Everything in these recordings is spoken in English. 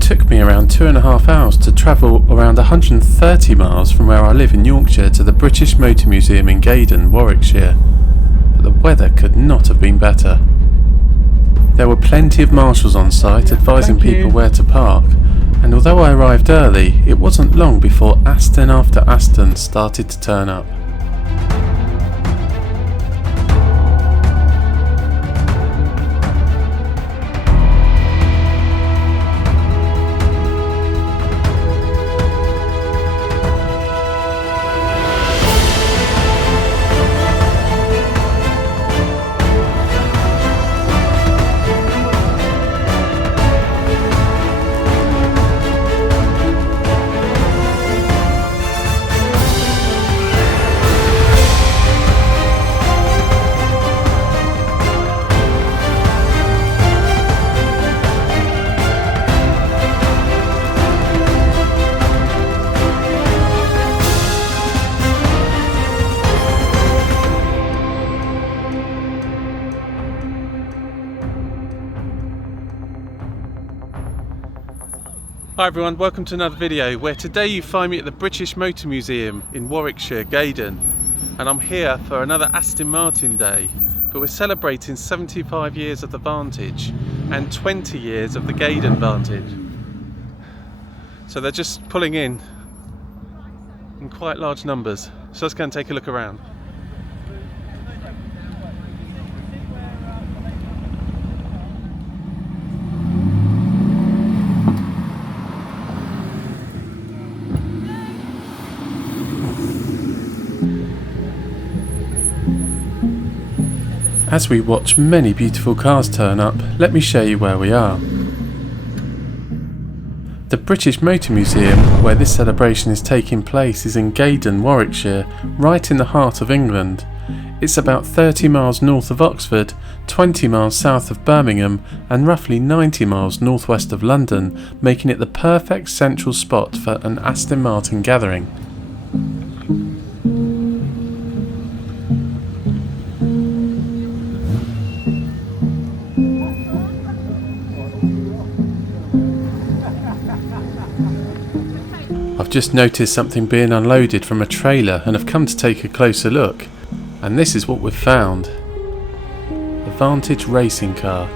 It took me around 2.5 hours to travel around 130 miles from where I live in Yorkshire to the British Motor Museum in Gaydon, Warwickshire. But the weather could not have been better. There were plenty of marshals on site advising people where to park, and although I arrived early, it wasn't long before Aston after Aston started to turn up. Hi everyone, welcome to another video where today you find me at the British Motor Museum in Warwickshire, Gaydon, and I'm here for another Aston Martin day, but we're celebrating 75 years of the Vantage and 20 years of the Gaydon Vantage. So they're just pulling in quite large numbers, so let's go and take a look around. As we watch many beautiful cars turn up, let me show you where we are. The British Motor Museum, where this celebration is taking place, is in Gaydon, Warwickshire, right in the heart of England. It's about 30 miles north of Oxford, 20 miles south of Birmingham, and roughly 90 miles northwest of London, making it the perfect central spot for an Aston Martin gathering. I've just noticed something being unloaded from a trailer and have come to take a closer look, and this is what we've found: the Vantage Racing Car.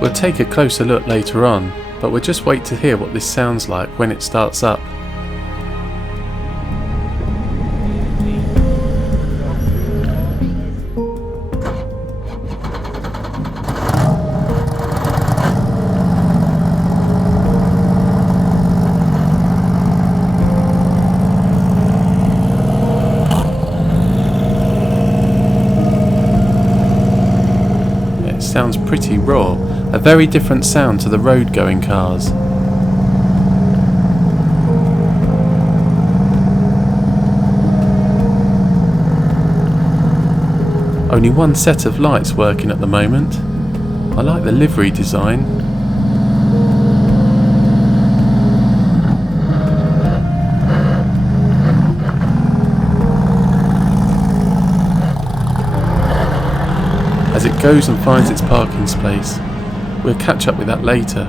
We'll take a closer look later on, but we'll just wait to hear what this sounds like when it starts up. Sounds pretty raw, a very different sound to the road-going cars. Only one set of lights working at the moment. I like the livery design. As it goes and finds its parking space. We'll catch up with that later.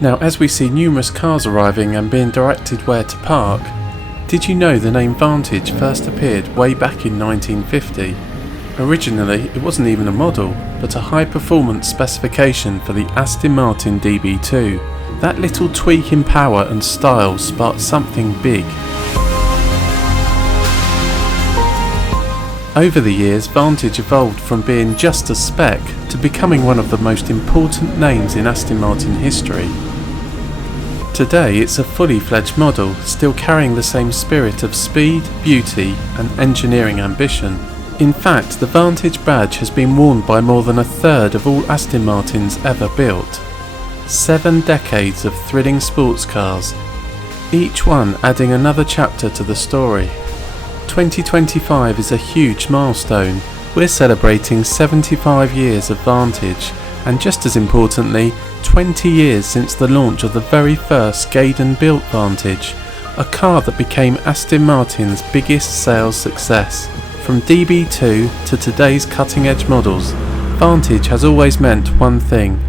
Now, as we see numerous cars arriving and being directed where to park, did you know the name Vantage first appeared way back in 1950? Originally, it wasn't even a model, but a high-performance specification for the Aston Martin DB2. That little tweak in power and style sparked something big. Over the years, Vantage evolved from being just a spec to becoming one of the most important names in Aston Martin history. Today it's a fully fledged model, still carrying the same spirit of speed, beauty and engineering ambition. In fact, the Vantage badge has been worn by more than a third of all Aston Martins ever built. 7 decades of thrilling sports cars, each one adding another chapter to the story. 2025 is a huge milestone. We're celebrating 75 years of Vantage, and just as importantly, 20 years since the launch of the very first Gaydon-built Vantage, a car that became Aston Martin's biggest sales success. From DB2 to today's cutting-edge models, Vantage has always meant one thing: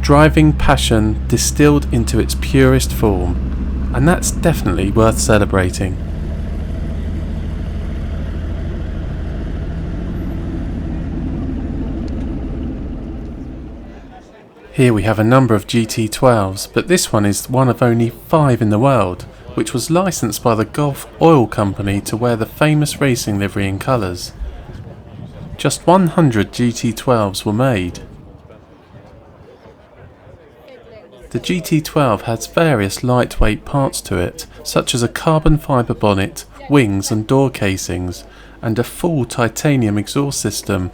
driving passion distilled into its purest form, and that's definitely worth celebrating. Here we have a number of GT12s, but this one is one of only 5 in the world, which was licensed by the Gulf Oil Company to wear the famous racing livery in colours. Just 100 GT12s were made. The GT12 has various lightweight parts to it, such as a carbon fibre bonnet, wings and door casings, and a full titanium exhaust system.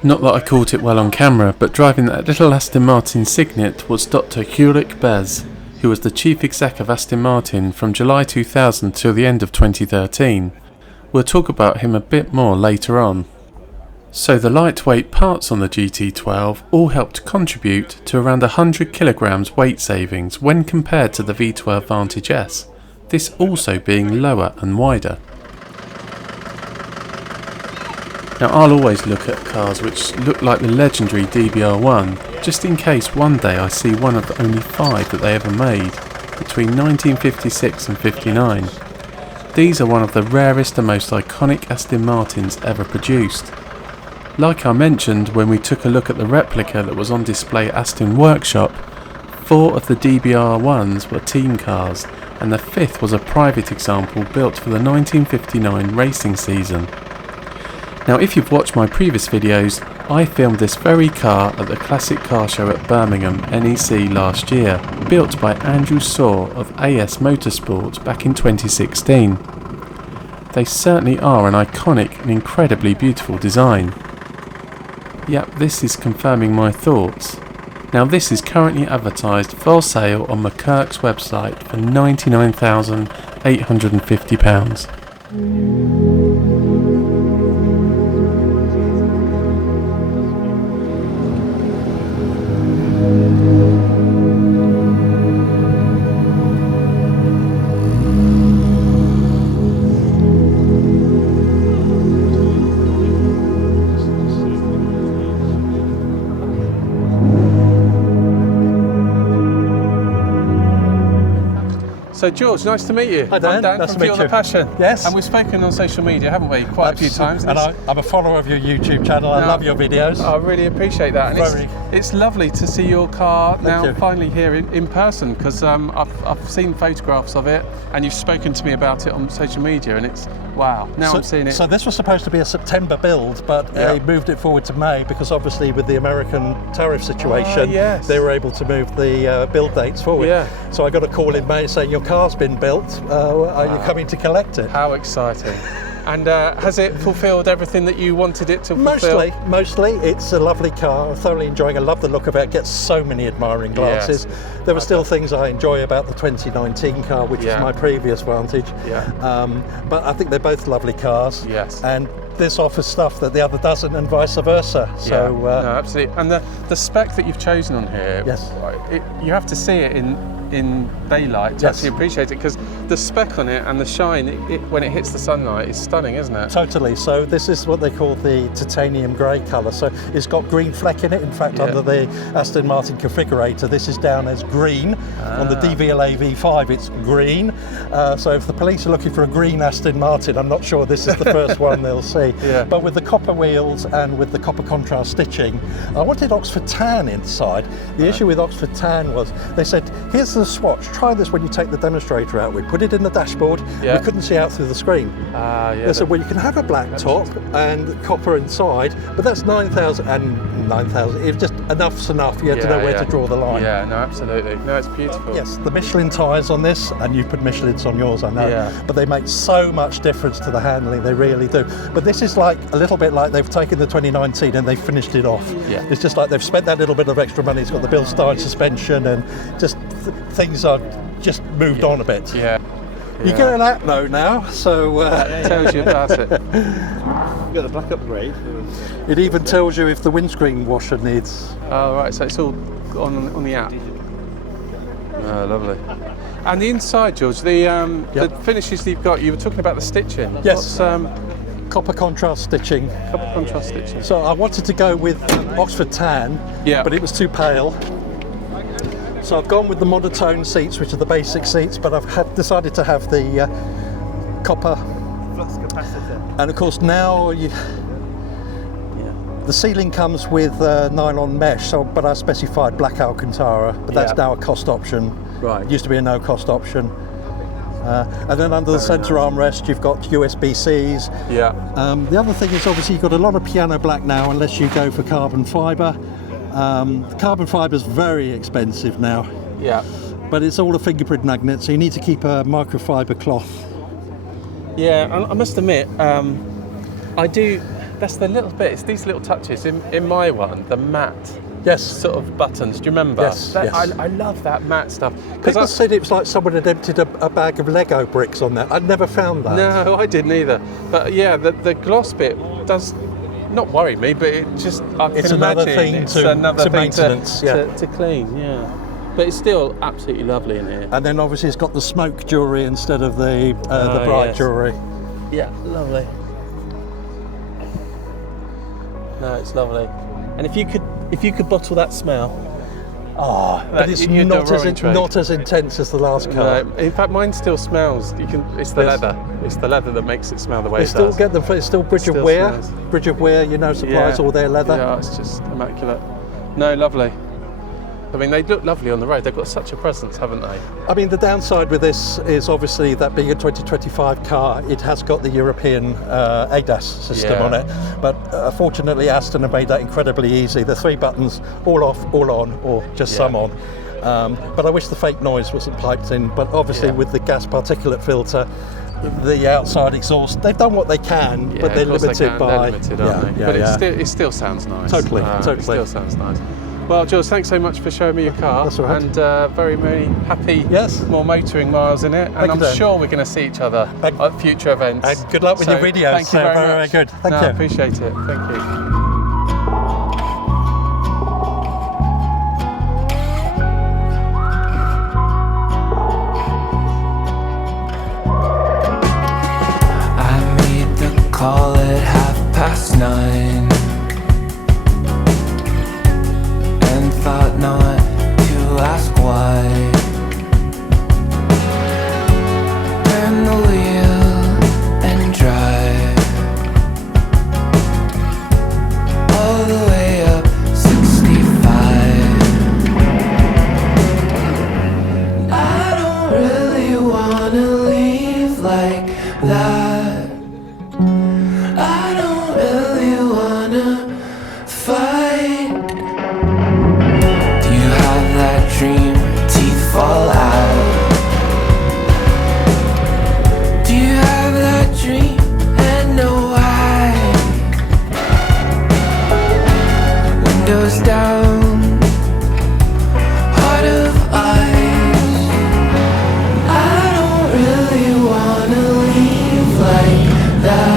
Not that I caught it well on camera, but driving that little Aston Martin Signet was Dr. Ulrich Bez, who was the chief exec of Aston Martin from July 2000 till the end of 2013. We'll talk about him a bit more later on. So the lightweight parts on the GT12 all helped contribute to around 100 kilograms weight savings when compared to the V12 Vantage S, this also being lower and wider. Now I'll always look at cars which look like the legendary DBR1, just in case one day I see one of the only 5 that they ever made, between 1956 and 59. These are one of the rarest and most iconic Aston Martins ever produced. Like I mentioned when we took a look at the replica that was on display at Aston Workshop, 4 of the DBR1s were team cars, and the 5th was a private example built for the 1959 racing season. Now if you've watched my previous videos, I filmed this very car at the Classic Car Show at Birmingham NEC last year, built by Andrew Saw of AS Motorsport back in 2016. They certainly are an iconic and incredibly beautiful design. Yep, this is confirming my thoughts. Now this is currently advertised for sale on McCurk's website for £99,850. So George, nice to meet you. Hi Dan, I'm Dan nice from to meet Fuel you. the Passion. Yes. And we've spoken on social media, haven't we? Quite a few times. And I'm a follower of your YouTube channel. I love your videos. I really appreciate that. And it's lovely to see your car now finally here in person, because I've seen photographs of it and you've spoken to me about it on social media, and it's wow. Now I'm seeing it. So this was supposed to be a September build, but they moved it forward to May because obviously with the American tariff situation, they were able to move the build dates forward. Yeah. So I got a call in May saying your car's been built. Are you coming to collect it? How exciting. And has it fulfilled everything that you wanted it to fulfill? Mostly. It's a lovely car. I'm thoroughly enjoying it. I love the look of it. It gets so many admiring glances. Yes. There were still things I enjoy about the 2019 car, which is my previous Vantage. Yeah. But I think they're both lovely cars. Yes. And this offers stuff that the other doesn't, and vice versa. So no, absolutely. And the spec that you've chosen on here, you have to see it in daylight to actually appreciate it, because the spec on it and the shine when it hits the sunlight is stunning, isn't it? Totally. So this is what they call the titanium grey colour. So it's got green fleck in it. In fact, under the Aston Martin configurator, this is down as green. On the DVLA V5, it's green. So if the police are looking for a green Aston Martin, I'm not sure this is the first one they'll see. Yeah. But with the copper wheels and with the copper contrast stitching, I wanted Oxford tan inside. The issue with Oxford tan was they said, here's the swatch, try this when you take the demonstrator out. We put it in the dashboard, we couldn't see out through the screen. They said, well, you can have a black top and copper inside, but that's 9,000 and 9,000. It's just enough's enough. You have to know where to draw the line. Yeah, no, absolutely. No, it's beautiful. Yes, the Michelin tyres on this, and you put Michelins on yours, I know, but they make so much difference to the handling, they really do. But this is like a little bit like they've taken the 2019 and they've finished it off. Yeah. It's just like they've spent that little bit of extra money. It's got the Bill Stein suspension, and just things are just moved on a bit. Yeah. You get an app now, so it tells you about it. You've got the black upgrade. It even tells you if the windscreen washer needs. Oh right, so it's all on the app. Oh, lovely. And the inside, George, the finishes that you've got, you were talking about the stitching. Yes. What's, Copper contrast stitching. copper contrast stitching. So I wanted to go with Oxford tan, but it was too pale. So I've gone with the monotone seats, which are the basic seats, but I've decided to have the copper Flux capacitor. And of course now the ceiling comes with nylon mesh, but I specified black Alcantara, but that's now a cost option. Right. It used to be a no cost option. And then under the centre armrest you've got USB-Cs. Yeah. The other thing is obviously you've got a lot of piano black now unless you go for carbon fibre. Carbon fibre is very expensive now. Yeah. But it's all a fingerprint magnet, so you need to keep a microfibre cloth. Yeah, I must admit, I do. That's the little bit. It's these little touches in my one. The matte. Yes. Sort of buttons. Do you remember? Yes. Yes. I love that matte stuff. People said it was like someone had emptied a bag of Lego bricks on that. I'd never found that. No, I didn't either. But yeah, the gloss bit does not worry me, but it just It's another thing to maintenance, to clean. Yeah. But it's still absolutely lovely in here. And then obviously it's got the smoke jewellery instead of the bright jewellery. Yeah, lovely. No, it's lovely. And if you could bottle that smell. But it's not as intense as the last car. No, in fact, mine still smells. It's the leather. It's the leather that makes it smell the way They it still does. get them. It's still Bridge of Weir. Bridge of Weir, supplies all their leather. Yeah, it's just immaculate. No, lovely. I mean, they look lovely on the road. They've got such a presence, haven't they? I mean, the downside with this is obviously that being a 2025 car, it has got the European ADAS system on it. But fortunately, Aston have made that incredibly easy. The 3 buttons, all off, all on, or just some on. But I wish the fake noise wasn't piped in. But obviously, with the gas particulate filter, the outside exhaust, they've done what they can, but they're limited by. They're limited, aren't they? But it still sounds nice. Totally. It still sounds nice. Well, George, thanks so much for showing me your car. That's all right. And very, very happy more motoring miles in it. And I'm sure we're going to see each other at future events. And good luck with your videos. Thank you very much. Very good. Thank you. I appreciate it. Thank you. Call at 9:30 and thought not to ask why. Turn the wheel and drive all the way up 65. I don't really wanna leave like that. I don't really wanna fight. Do you have that dream where teeth fall out? Do you have that dream and know why? Windows down, heart of ice. I don't really wanna leave like that.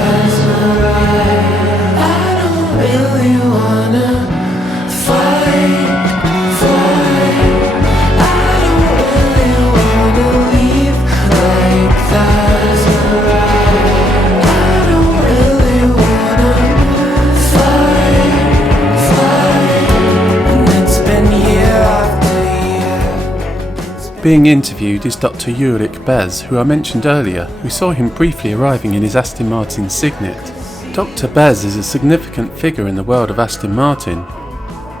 Being interviewed is Dr. Ulrich Bez, who I mentioned earlier. We saw him briefly arriving in his Aston Martin Signet. Dr. Bez is a significant figure in the world of Aston Martin,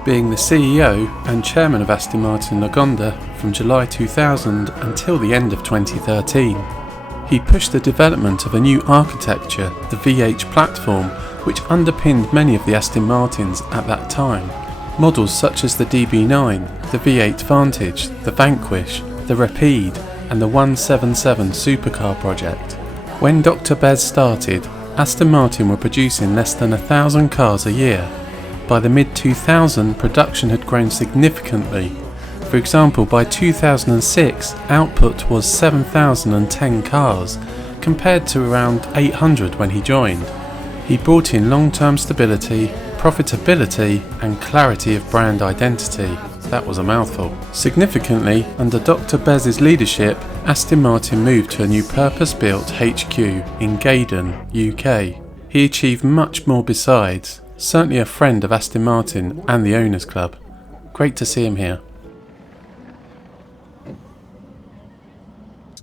being the CEO and chairman of Aston Martin Lagonda from July 2000 until the end of 2013. He pushed the development of a new architecture, the V8 platform, which underpinned many of the Aston Martins at that time. Models such as the DB9, the V8 Vantage, the Vanquish, the Rapide and the 177 supercar project. When Dr. Bez started, Aston Martin were producing less than 1,000 cars a year. By the mid-2000s, production had grown significantly. For example, by 2006, output was 7,010 cars, compared to around 800 when he joined. He brought in long-term stability, profitability and clarity of brand identity. That was a mouthful. Significantly, under Dr. Bez's leadership, Aston Martin moved to a new purpose-built HQ in Gaydon, UK. He achieved much more besides, certainly a friend of Aston Martin and the Owners Club. Great to see him here.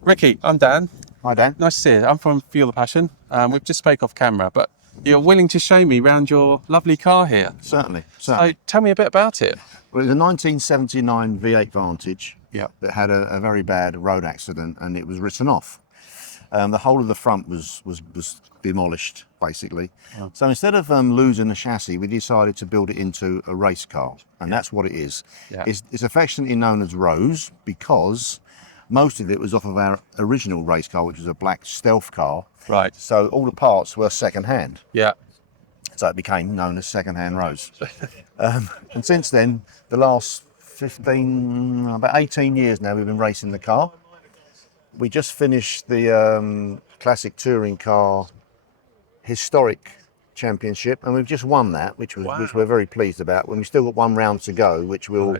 Ricky, I'm Dan. Hi, Dan. Nice to see you. I'm from Fuel the Passion. We've just spoke off camera, but you're willing to show me around your lovely car here. Certainly. So tell me a bit about it. Well, it's a 1979 V8 Vantage Yeah. that had a very bad road accident and it was written off. The whole of the front was demolished, basically. Oh. So instead of losing the chassis, we decided to build it into a race car, and that's what it is. Yeah. It's affectionately known as Rose because most of it was off of our original race car, which was a black stealth car. Right. So all the parts were second-hand. Yeah. So it became known as second-hand Rose. And since then, the last about 18 years now, we've been racing the car. We just finished the classic touring car Historic Championship, and we've just won that, which we're very pleased about. When we still got one round to go, which we'll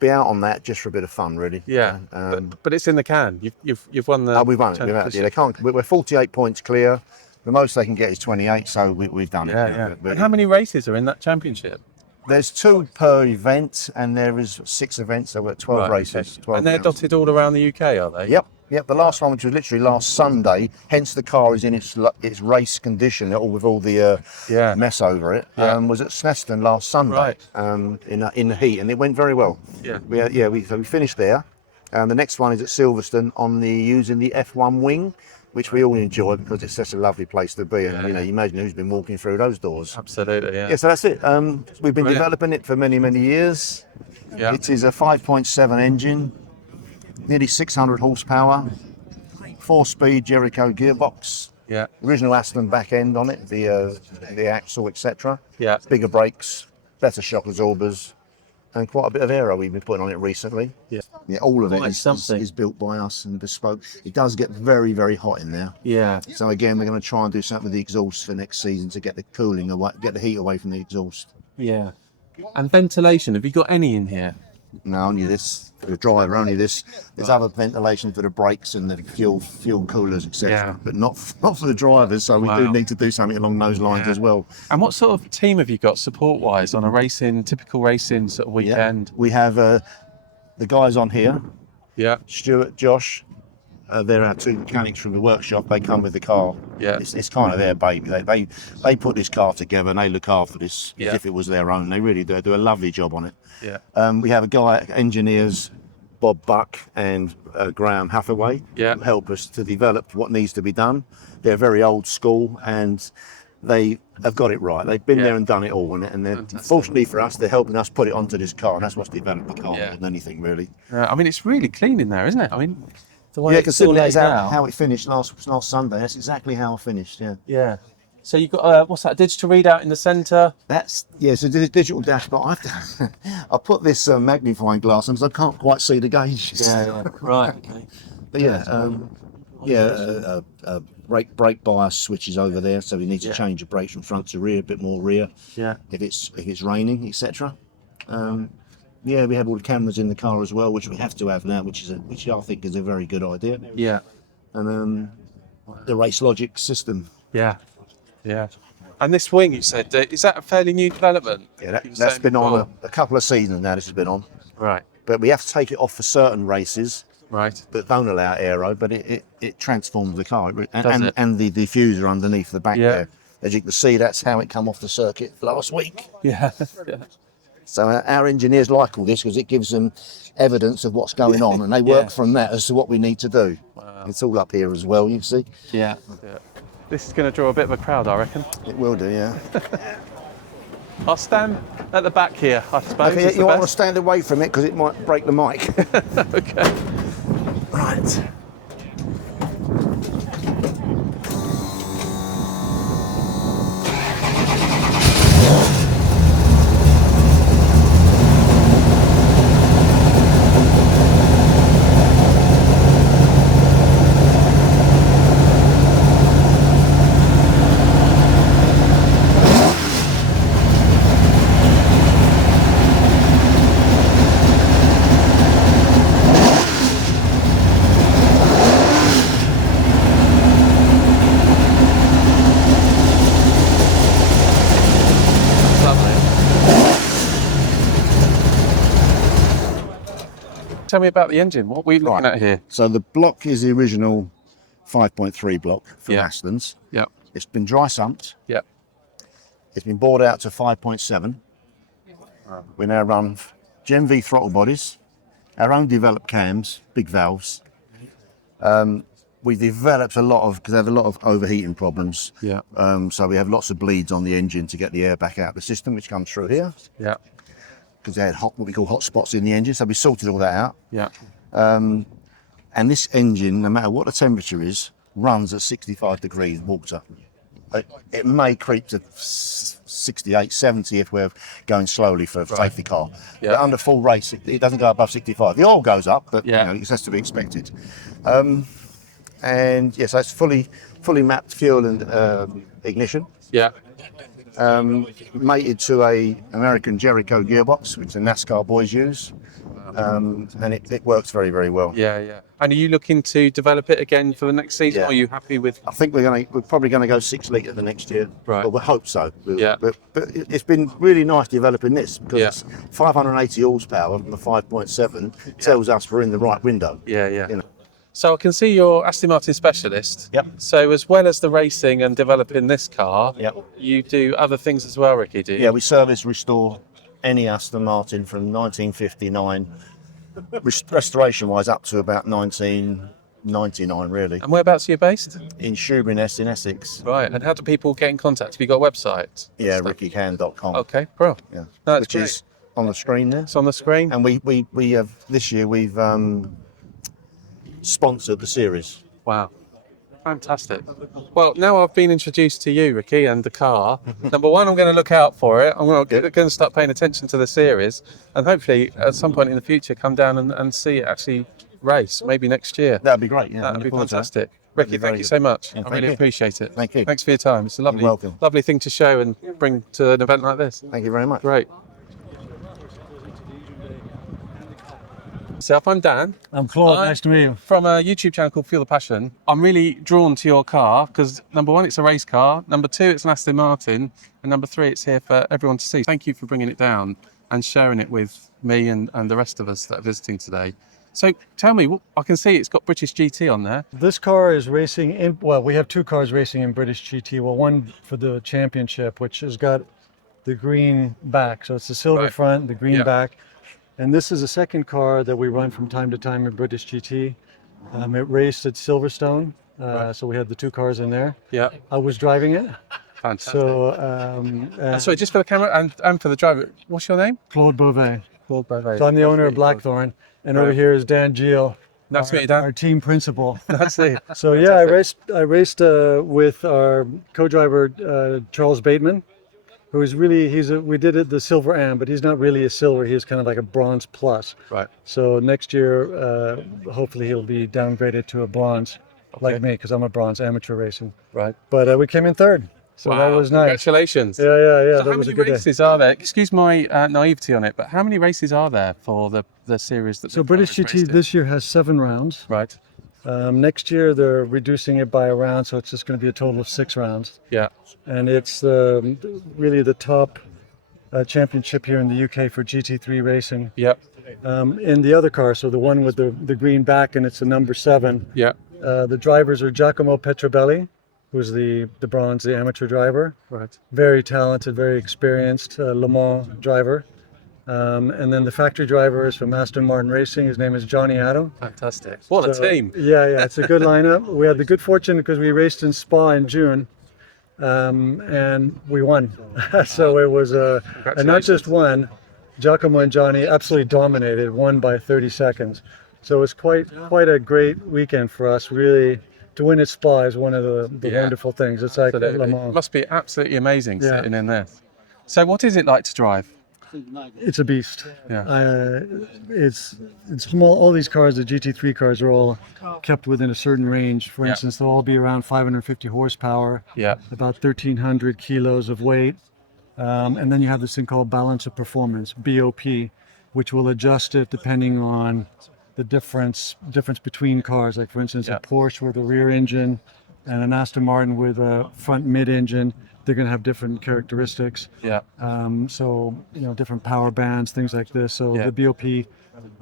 be out on that just for a bit of fun, really. Yeah. But it's in the can. You've won the. Oh, we've won it. Yeah, they can't. We're 48 points clear. The most they can get is 28, so we've done it. Yeah. And how many races are in that championship? There's 2 per event, and there is 6 events, so we're at 12 races. 12 and they're rounds. dotted all around the UK, are they? Yep. The last one, which was literally last Sunday, hence the car is in its race condition, with all the mess over it, was at Snetterton last Sunday, in the heat, and it went very well. Yeah. So we finished there. The next one is at Silverstone using the F1 wing, which we all enjoy because it's such a lovely place to be. And you imagine who's been walking through those doors. Absolutely, yeah. Yeah, so that's it. We've been developing it for many, many years. Yeah. It is a 5.7 engine, nearly 600 horsepower, 4-speed Jericho gearbox. Yeah. Original Aston back end on it, the axle, etc. Yeah. Bigger brakes, better shock absorbers, and quite a bit of aero we've been putting on it recently. Yeah. Yeah, all of it Quite something. is built by us and bespoke. It does get very, very hot in there. Yeah. So again, we're going to try and do something with the exhaust for next season to get the cooling away, get the heat away from the exhaust. Yeah. And ventilation, have you got any in here? No, only this for the driver. Only this. There's other ventilation for the brakes and the fuel coolers, etc. Yeah. But not for the drivers. So we do need to do something along those lines as well. And what sort of team have you got support-wise on a typical racing sort of weekend? We have the guys on here. Yeah. Stuart, Josh. They're our 2 mechanics from the workshop. They come with the car. Yeah. It's kind of their baby. They put this car together and they look after this as if it was their own. They really do a lovely job on it. Yeah. We have a guy, engineers, Bob Buck and Graham Hathaway, who help us to develop what needs to be done. They're very old school and they have got it right. They've been there and done it all, and fortunately for us, they're helping us put it onto this car, and that's what's developed the car more than anything, really. I mean, it's really clean in there, isn't it? I mean, the way it's considering all that's laid out. how it finished last Sunday. That's exactly how it finished. Yeah. Yeah. So you've got what's that? Digital readout in the centre. So the digital dashboard. I put this magnifying glass on because I can't quite see the gauge. Yeah. Right. Okay. But brake bias switches over there, so we need to change the brakes from front to rear, a bit more rear. Yeah. If it's raining, etc. We have all the cameras in the car as well, which we have to have now, which I think is a very good idea. Yeah. And the race logic system. Yeah. Yeah. And this wing, you said, is that a fairly new development? Yeah, that's been on a couple of seasons now. This has been on. Right. But we have to take it off for certain races. Right. That don't allow aero, but it transforms the car Does it? and the diffuser underneath the back there. As you can see, that's how it come off the circuit last week. Yeah. So our engineers like all this because it gives them evidence of what's going on, and they work from that as to what we need to do. Wow. It's all up here as well, you see. Yeah. This is going to draw a bit of a crowd, I reckon. It will do, yeah. I'll stand at the back here, I suppose. Okay, you want to stand away from it because it might break the mic. Okay. Right. Tell me about the engine. What are we looking at here? So the block is the original 5.3 block from Aston's. Yeah. It's been dry sumped. Yeah. It's been bored out to 5.7. We now run Gen V throttle bodies, our own developed cams, big valves. We developed a lot of, because they have a lot of overheating problems. Yeah. So we have lots of bleeds on the engine to get the air back out of the system, which comes through here. Yeah. Because they had what we call hot spots in the engine, so we sorted all that out. Yeah. And this engine, no matter what the temperature is, runs at 65 degrees water. It may creep to 68, 70 if we're going slowly for a safety car. Yeah. But under full race, it doesn't go above 65. The oil goes up, but yeah, it has to be expected. And yes, so it's fully mapped fuel and ignition. Yeah. Mated to a American Jericho gearbox, which the NASCAR boys use. And it works very, very well. Yeah, yeah. And are you looking to develop it again for the next season? Or are you happy with? I think we're probably going to go 6 litre the next year. Right. But we hope so. Yeah. But it's been really nice developing this because it's 580 horsepower from the 5.7 tells us we're in the right window. Yeah, yeah. You know. So I can see you're Aston Martin specialist. Yep. So as well as the racing and developing this car, you do other things as well, Ricky, do you? Yeah, we service, restore any Aston Martin from 1959, restoration-wise up to about 1999, really. And whereabouts are you based? In Shoeburyness in Essex. Right. And how do people get in contact? Have you got a website? Yeah, rickycan.com. Okay, bro. Yeah. No, that's Which great. is on the screen there. It's on the screen. And we have, this year, we've sponsored the series. Wow. Fantastic. Well, now I've been introduced to you, Ricky, and the car. Number one, I'm going to look out for it. I'm going to start paying attention to the series, and hopefully, at some point in the future, come down and see it actually race. Maybe next year. That'd be great. Yeah, that'd be fantastic. Ricky, thank you so much. I really appreciate it. Thank you. Thanks for your time. It's a lovely, You're welcome. lovely thing to show and bring to an event like this. Thank you very much. Great. So I'm Dan. I'm Claude, nice to meet you. From a YouTube channel called Feel the Passion. I'm really drawn to your car because number one, it's a race car. Number two, it's an Aston Martin. And number three, it's here for everyone to see. Thank you for bringing it down and sharing it with me and the rest of us that are visiting today. So tell me, I can see it's got British GT on there. This car is racing in, well, we have two cars racing in British GT. Well, one for the championship, which has got the green back. So it's the silver front, the green back. And this is a second car that we run from time to time in British GT. It raced at Silverstone, so we had the two cars in there. Yeah. I was driving it. Fantastic. So, sorry, just for the camera and for the driver, what's your name? Claude Beauvais. Claude Beauvais. So I'm the owner of Blackthorn, and over here is Dan Geel, Nice to meet you, Dan. our team principal. That's it. So yeah, I raced with our co-driver Charles Bateman, who is really, we did it the silver am, but he's not really a silver, he's kind of like a bronze plus. Right. So next year, hopefully he'll be downgraded to a bronze, like me, because I'm a bronze amateur racing. Right. But we came in third, so that was nice. Congratulations. Yeah. So that how was many a good races are there? Excuse my naivety on it, but how many races are there for the series that? So British GT this year has 7 rounds. Right. Next year they're reducing it by a round, so it's just going to be a total of 6 rounds. Yeah. And it's really the top championship here in the UK for GT3 racing. Yep. In the other car, so the one with the green back, and it's the number 7. Yeah. The drivers are Giacomo Petrobelli, who's the bronze, the amateur driver. Right. Very talented, very experienced Le Mans driver. And then the factory driver is from Aston Martin Racing. His name is Johnny Adam. Fantastic. What a team. Yeah, it's a good lineup. We had the good fortune because we raced in Spa in June, and we won. So it was and not just one. Giacomo and Johnny absolutely dominated, won by 30 seconds. So it was quite a great weekend for us. Really, to win at Spa is one of the wonderful things. It's like Le Mans. It must be absolutely amazing sitting in there. So what is it like to drive? It's a beast. Yeah. It's small. All these cars, the GT3 cars, are all kept within a certain range. For instance, they'll all be around 550 horsepower. Yeah. About 1,300 kilos of weight. And then you have this thing called balance of performance, BOP, which will adjust it depending on the difference between cars. Like for instance, a Porsche with a rear engine and an Aston Martin with a front mid engine they're going to have different characteristics. Yeah. So, different power bands, things like this. So the BOP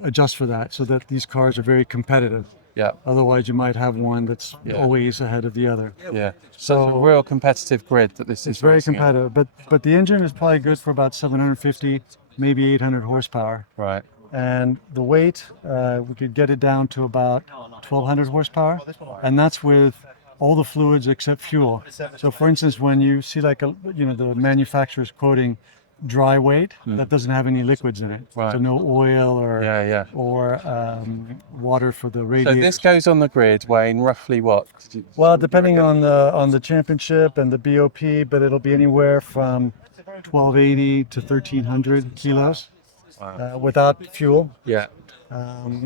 adjusts for that so that these cars are very competitive. Yeah. Otherwise, you might have one that's always ahead of the other. Yeah. So a real competitive grid that this is. It's very racing in. competitive, but the engine is probably good for about 750, maybe 800 horsepower. Right. And the weight, we could get it down to about 1,200 horsepower, and that's with all the fluids except fuel. So, for instance, when you see the manufacturer's quoting dry weight, that doesn't have any liquids in it. Right. So no oil or water for the radiator. So this goes on the grid weighing roughly what? Well, depending on the championship and the BOP, but it'll be anywhere from 1,280 to 1,300 kilos. Wow. Without fuel. Yeah.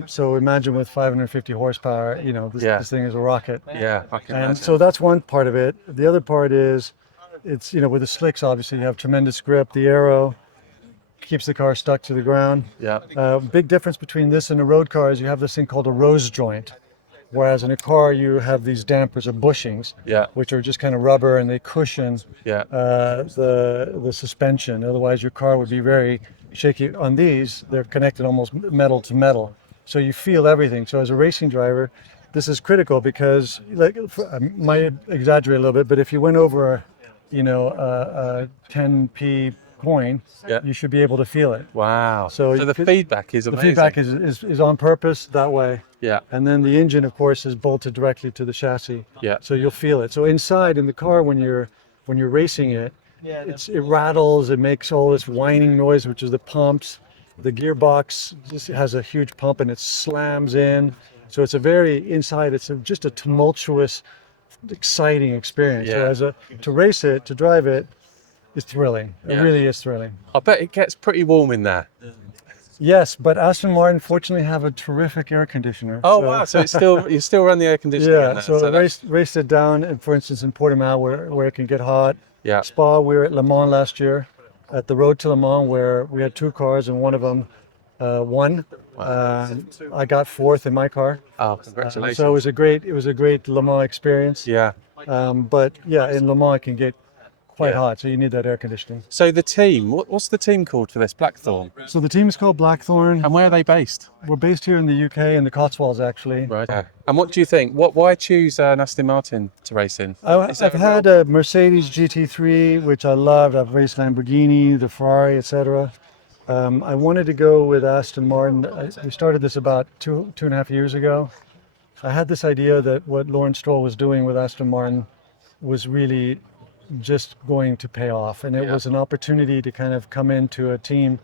So imagine with 550 horsepower, this thing is a rocket. Yeah, I can imagine. And so that's one part of it. The other part is, it's with the slicks, obviously you have tremendous grip. The aero keeps the car stuck to the ground. Yeah. Big difference between this and a road car is you have this thing called a rose joint. Whereas in a car you have these dampers or bushings, which are just kind of rubber and they cushion the suspension. Otherwise your car would be very shaky. On these, they're connected almost metal to metal. So you feel everything. So as a racing driver, this is critical because, I might exaggerate a little bit, but if you went over a 10p coin, you should be able to feel it. Wow. So the feedback is amazing. The feedback is on purpose that way. Yeah. And then the engine, of course, is bolted directly to the chassis. Yeah. So you'll feel it. So inside in the car, when you're racing it, it rattles. It makes all this whining noise, which is the pumps. The gearbox just has a huge pump and it slams in. So it's just a tumultuous, exciting experience. Yeah. So to race it, to drive it, is thrilling. It really is thrilling. I bet it gets pretty warm in there. Yes, but Aston Martin fortunately have a terrific air conditioner. Oh wow! So you still run the air conditioning. Yeah. In there. So raced it down, and for instance, in Portimao where it can get hot. Yeah. Spa, we were at Le Mans last year, at the road to Le Mans, where we had two cars and one of them won. Wow. I got fourth in my car. Oh, congratulations! So it was a great Le Mans experience. Yeah. But yeah, in Le Mans it can get quite hot, so you need that air conditioning. So the team, what's the team called for this? Blackthorn? So the team is called Blackthorn. And where are they based? We're based here in the UK, in the Cotswolds, actually. Right. And what do you think? Why choose an Aston Martin to race in? I've had a Mercedes GT3, which I loved. I've raced Lamborghini, the Ferrari, etc. I wanted to go with Aston Martin. We started this about two and a half years ago. I had this idea that what Lawrence Stroll was doing with Aston Martin was really just going to pay off, and it was an opportunity to kind of come into a team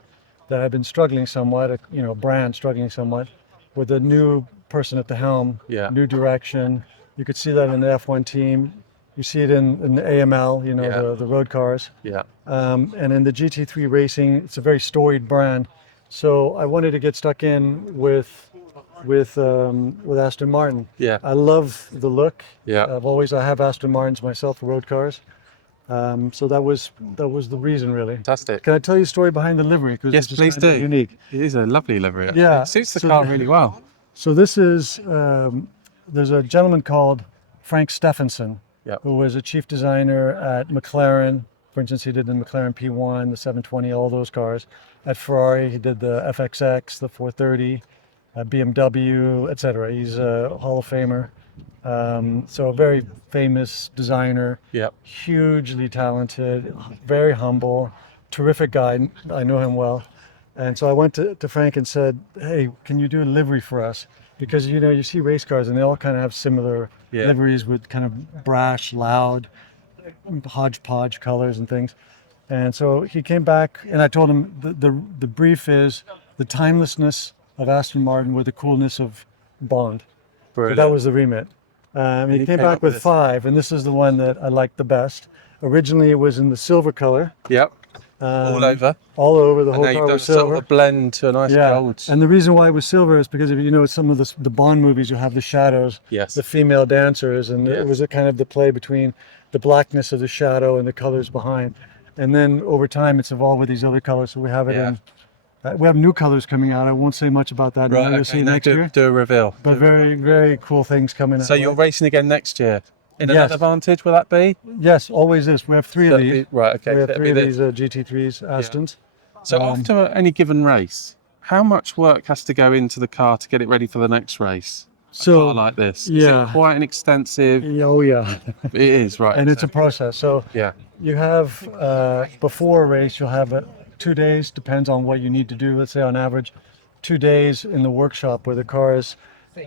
that had been struggling somewhat, a brand struggling somewhat, with a new person at the helm, new direction. You could see that in the F1 team. You see it in the AML, the road cars. Yeah. And in the GT3 Racing, it's a very storied brand. So I wanted to get stuck in with Aston Martin. Yeah. I love the look. Yeah. I have Aston Martins myself for road cars. So that was the reason, really. Fantastic. Can I tell you a story behind the livery? Yes, please do. Unique. It is a lovely livery. Actually. Yeah. It suits the car really well. So this is there's a gentleman called Frank Stephenson, who was a chief designer at McLaren. For instance, he did the McLaren P1, the 720, all those cars. At Ferrari, he did the FXX, the 430, BMW, etc. He's a Hall of Famer. So a very famous designer, hugely talented, very humble, terrific guy. I know him well. And so I went to Frank and said, hey, can you do a livery for us? Because, you see race cars and they all kind of have similar liveries with kind of brash, loud, hodgepodge colors and things. And so he came back and I told him the brief is the timelessness of Aston Martin with the coolness of Bond. Brilliant. So that was the remit. He came back with 5, and this is the one that I liked the best. Originally, it was in the silver color. Yep. All over. All over, the whole car was silver. silver. Sort of a blend to a nice gold. And the reason why it was silver is because if some of the Bond movies, you have the shadows, the female dancers, and it was a kind of the play between the blackness of the shadow and the colors behind. And then over time, it's evolved with these other colors. So we have it in. We have new colors coming out. I won't say much about that. Right, We'll see next year. Do a reveal. But very, very cool things coming out. So you're racing again next year? in Yes. another Vantage, will that be? Yes, always is. We have three of That'd these. be- right, okay. We so have it'd three be of this. these GT3s, Astons. So after any given race, how much work has to go into the car to get it ready for the next race? A car like this. Is yeah. it quite an extensive? Oh yeah, It is, right. and it's a process. So yeah. you have before a race, you'll have 2 days. Depends on what you need to do. Let's say on average, 2 days in the workshop where the car is,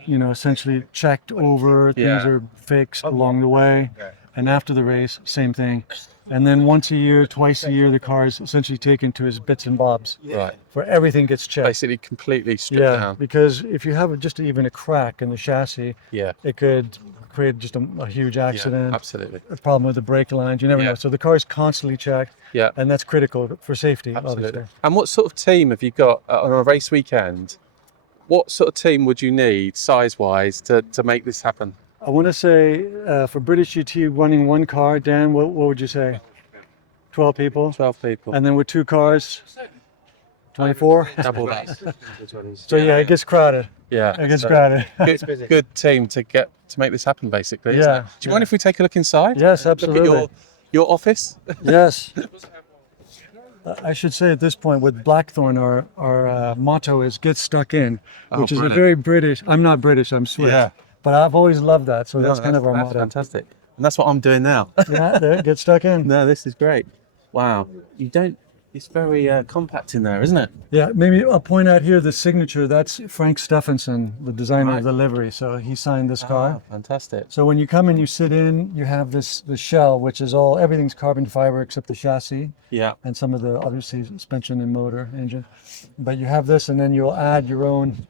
essentially checked over. Things Yeah. are fixed along the way, and after the race, same thing. And then once a year, twice a year, the car is essentially taken to his bits and bobs, Right. where everything gets checked. Basically completely stripped Yeah, down. because if you have just even a crack in the chassis, Yeah. it could create just a huge accident. Yeah, absolutely. A problem with the brake lines, you never Yeah. know. So the car is constantly checked, Yeah. and that's critical for safety, Absolutely. obviously. And what sort of team have you got on a race weekend? What sort of team would you need size-wise to make this happen? I want to say for British GT running one car, Dan, what would you say? 12 people? 12 people. And then with 2 cars, 24? Double that. So yeah, it gets crowded. Yeah. It gets so crowded. good team to make this happen, basically. isn't Yeah, it? Do you mind if we take a look inside? Yes, Look absolutely. at your office? Yes. I should say at this point with Blackthorn, our motto is "Get stuck in," which is a brilliant. very British. I'm not British. I'm Swiss. Yeah. But I've always loved that. So that's No, kind of our that's motto. fantastic. And that's what I'm doing now. Yeah, there, get stuck in. No, this is great. Wow. It's very compact in there, isn't it? Yeah, maybe I'll point out here the signature. That's Frank Stephenson, the designer of the livery. So he signed this car. Oh, fantastic. So when you come in, you sit in. You have the shell, which is everything's carbon fiber except the chassis Yeah. and some of the obviously suspension and motor engine. But you have this, and then you'll add your own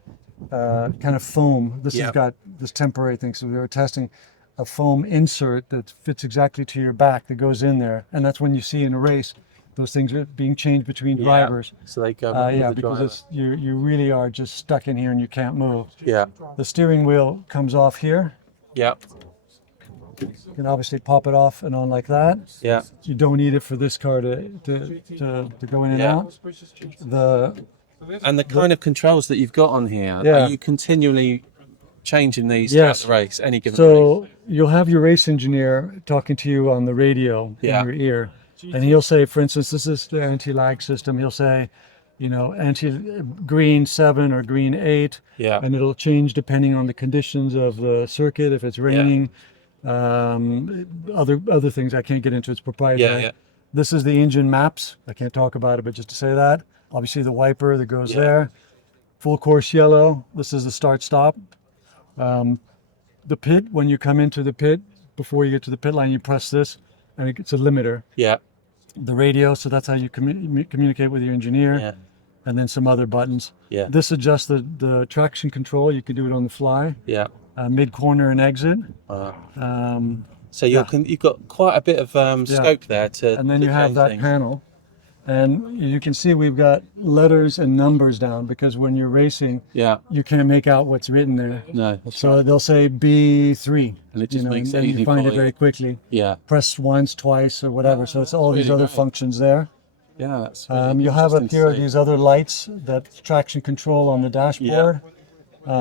kind of foam. This has got this temporary thing. So we were testing a foam insert that fits exactly to your back that goes in there, and that's when you see in a race. Those things are being changed between drivers. So they go with Yeah, the driver. because you really are just stuck in here and you can't move. Yeah. The steering wheel comes off here. Yeah. You can obviously pop it off and on like that. Yeah. You don't need it for this car to go in and Yeah. out. And the kind of controls that you've got on here, Yeah. are you continually changing these Yes. throughout the race, any given race? So you'll have your race engineer talking to you on the radio Yeah. in your ear, and he'll say, for instance, this is the anti-lag system. He'll say, green 7 or green 8, Yeah. and it'll change depending on the conditions of the circuit. If it's raining, other things I can't get into. It's proprietary. Yeah. This is the engine maps. I can't talk about it, but just to say that. Obviously the wiper that goes there. Full course yellow. This is the start-stop. The pit, when you come into the pit, before you get to the pit line, you press this, and it's a limiter. Yeah. The radio, so that's how you communicate with your engineer. Yeah. And then some other buttons. Yeah. This adjusts the traction control. You can do it on the fly. Yeah. Mid-corner and exit. So you've got quite a bit of scope there to. And then to you have change that things. panel. And you can see we've got letters and numbers down because when you're racing, Yeah. you can't make out what's written there. No. That's So they'll say B3, And it just makes it and easy you find for it you. very quickly. Yeah. Press once, twice, or whatever. So it's all these really other great. functions there. Yeah. That's. Really You'll have up interesting here to see. these other lights, that traction control on the dashboard. You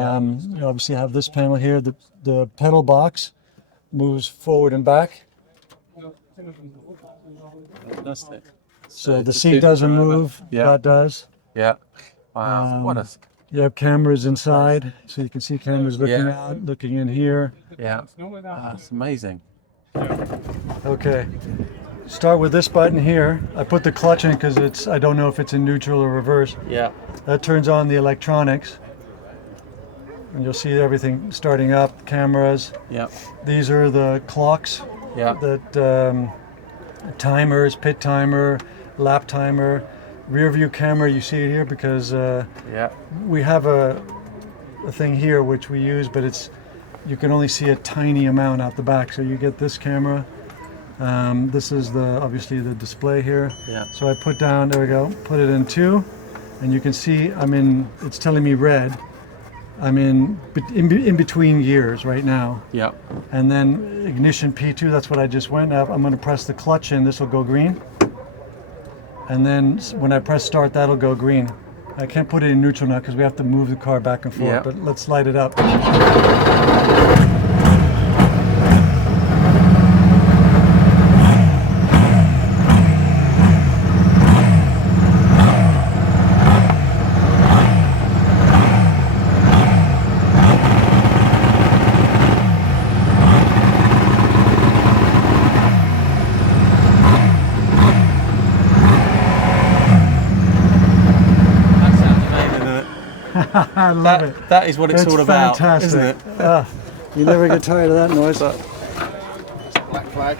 obviously have this panel here. The pedal box moves forward and back. Fantastic. So the to seat suit the doesn't driver. move. Yeah. That does. Yeah. Wow. What a. You have cameras inside, so you can see cameras looking Yeah. out, looking in here. Yeah. That's amazing. Okay. Start with this button here. I put the clutch in because I don't know if it's in neutral or reverse. Yeah. That turns on the electronics. And you'll see everything starting up, cameras. Yeah. These are the clocks Yeah. that timers, pit timer, lap timer, rear view camera. You see it here because Yeah. we have a thing here which we use, but you can only see a tiny amount out the back. So you get this camera. This is obviously the display here. Yeah. So I put down, there we go, put it in 2, and you can see it's telling me red. I'm in between gears right now. Yeah. And then ignition P2, that's what I just went up. I'm gonna press the clutch in, this will go green. And then when I press start, that'll go green. I can't put it in neutral now because we have to move the car back and forth, Yeah. but let's light it up. I love it. That is what it's all about, fantastic. isn't it? You never get tired of that noise. Black flag.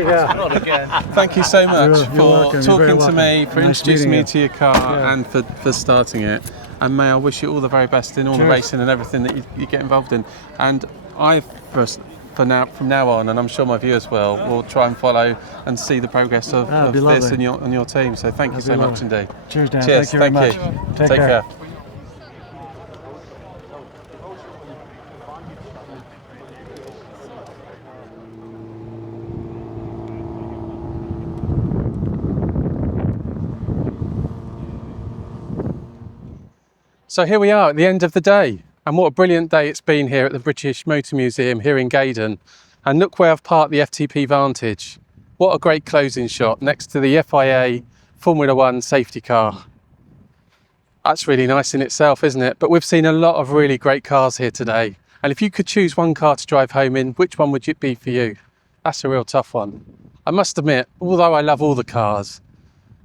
Yeah. Not again. Thank you so much You're for welcome. You're very talking to me, welcome. for Nice introducing meeting me to your car, and for starting it. And may I wish you all the very best in all the Cheers. racing and everything that you get involved in. And from now on, and I'm sure my viewers will try and follow and see the progress of this lovely. and your team. So thank you so much indeed. Cheers, Dan. Cheers. Thank you very Thank much. you. Take Take care. care. So here we are at the end of the day, and what a brilliant day it's been here at the British Motor Museum here in Gaydon. And look where I've parked the FTP Vantage. What a great closing shot next to the FIA Formula One safety car. That's really nice in itself, isn't it? But we've seen a lot of really great cars here today. And if you could choose one car to drive home in, which one would it be for you? That's a real tough one. I must admit, although I love all the cars,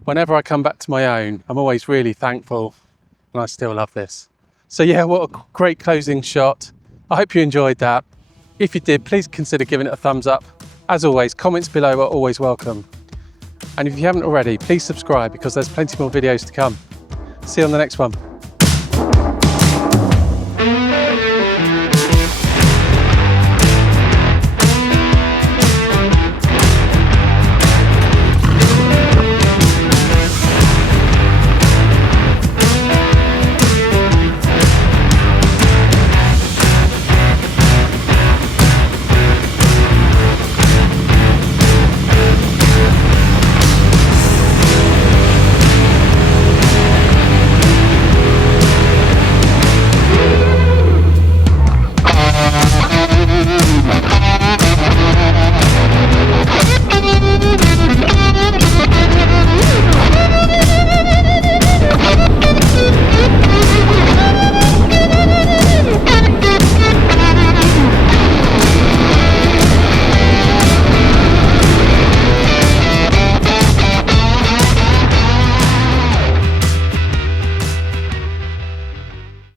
whenever I come back to my own, I'm always really thankful. And I still love this. So yeah, what a great closing shot. I hope you enjoyed that. If you did, please consider giving it a thumbs up. As always, comments below are always welcome. And if you haven't already, please subscribe because there's plenty more videos to come. See you on the next one.